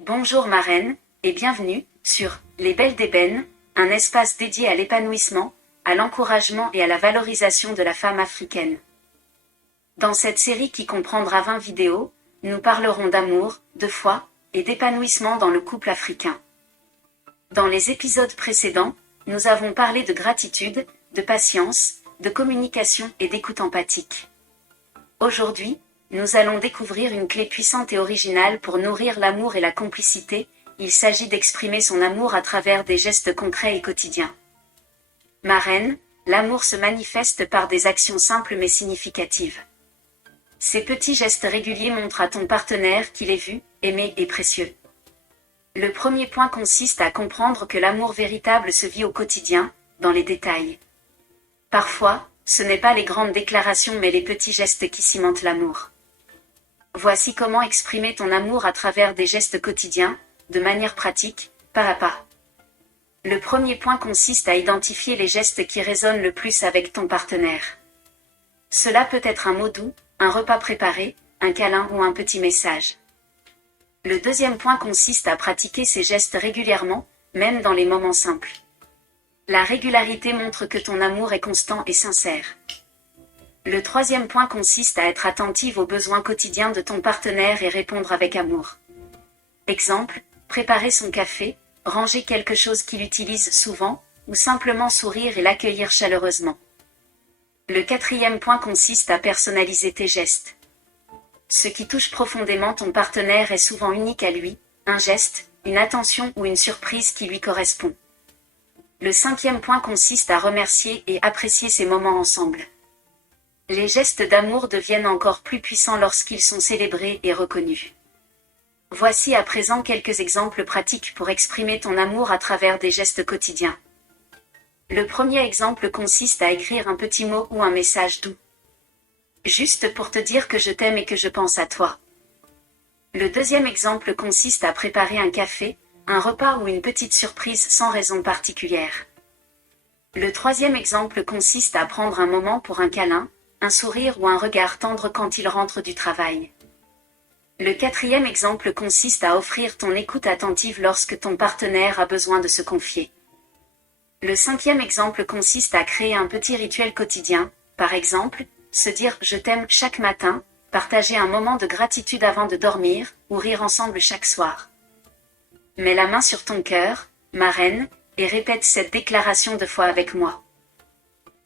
Bonjour ma reine, et bienvenue sur Les Belles d'Ébène, un espace dédié à l'épanouissement, à l'encouragement et à la valorisation de la femme africaine. Dans cette série qui comprendra 20 vidéos, nous parlerons d'amour, de foi et d'épanouissement dans le couple africain. Dans les épisodes précédents, nous avons parlé de gratitude, de patience, de communication et d'écoute empathique. Aujourd'hui, nous allons découvrir une clé puissante et originale pour nourrir l'amour et la complicité. Il s'agit d'exprimer son amour à travers des gestes concrets et quotidiens. Ma reine, l'amour se manifeste par des actions simples mais significatives. Ces petits gestes réguliers montrent à ton partenaire qu'il est vu, aimé et précieux. Le premier point consiste à comprendre que l'amour véritable se vit au quotidien, dans les détails. Parfois, ce n'est pas les grandes déclarations mais les petits gestes qui cimentent l'amour. Voici comment exprimer ton amour à travers des gestes quotidiens, de manière pratique, pas à pas. Le premier point consiste à identifier les gestes qui résonnent le plus avec ton partenaire. Cela peut être un mot doux, un repas préparé, un câlin ou un petit message. Le deuxième point consiste à pratiquer ces gestes régulièrement, même dans les moments simples. La régularité montre que ton amour est constant et sincère. Le troisième point consiste à être attentive aux besoins quotidiens de ton partenaire et répondre avec amour. Exemple, préparer son café, ranger quelque chose qu'il utilise souvent, ou simplement sourire et l'accueillir chaleureusement. Le quatrième point consiste à personnaliser tes gestes. Ce qui touche profondément ton partenaire est souvent unique à lui, un geste, une attention ou une surprise qui lui correspond. Le cinquième point consiste à remercier et apprécier ces moments ensemble. Les gestes d'amour deviennent encore plus puissants lorsqu'ils sont célébrés et reconnus. Voici à présent quelques exemples pratiques pour exprimer ton amour à travers des gestes quotidiens. Le premier exemple consiste à écrire un petit mot ou un message doux. Juste pour te dire que je t'aime et que je pense à toi. Le deuxième exemple consiste à préparer un café, un repas ou une petite surprise sans raison particulière. Le troisième exemple consiste à prendre un moment pour un câlin, un sourire ou un regard tendre quand il rentre du travail. Le quatrième exemple consiste à offrir ton écoute attentive lorsque ton partenaire a besoin de se confier. Le cinquième exemple consiste à créer un petit rituel quotidien, par exemple, se dire « je t'aime » chaque matin, partager un moment de gratitude avant de dormir, ou rire ensemble chaque soir. Mets la main sur ton cœur, ma reine, et répète cette déclaration 2 fois avec moi.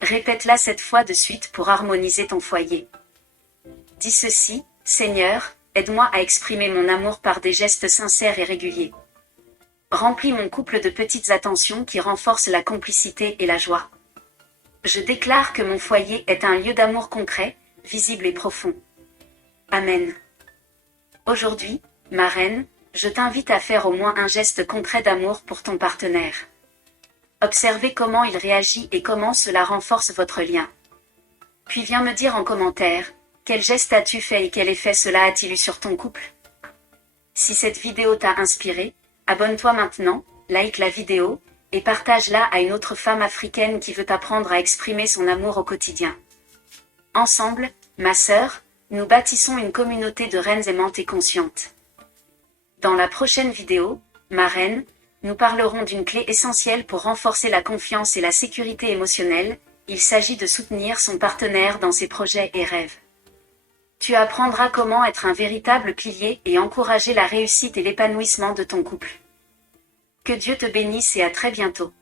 Répète-la 7 fois de suite pour harmoniser ton foyer. Dis ceci, Seigneur, aide-moi à exprimer mon amour par des gestes sincères et réguliers. Remplis mon couple de petites attentions qui renforcent la complicité et la joie. Je déclare que mon foyer est un lieu d'amour concret, visible et profond. Amen. Aujourd'hui, ma reine, je t'invite à faire au moins un geste concret d'amour pour ton partenaire. Observez comment il réagit et comment cela renforce votre lien. Puis viens me dire en commentaire, quel geste as-tu fait et quel effet cela a-t-il eu sur ton couple? Si cette vidéo t'a inspiré, abonne-toi maintenant, like la vidéo, et partage-la à une autre femme africaine qui veut apprendre à exprimer son amour au quotidien. Ensemble, ma sœur, nous bâtissons une communauté de reines aimantes et conscientes. Dans la prochaine vidéo, ma reine, nous parlerons d'une clé essentielle pour renforcer la confiance et la sécurité émotionnelle. Il s'agit de soutenir son partenaire dans ses projets et rêves. Tu apprendras comment être un véritable pilier et encourager la réussite et l'épanouissement de ton couple. Que Dieu te bénisse et à très bientôt.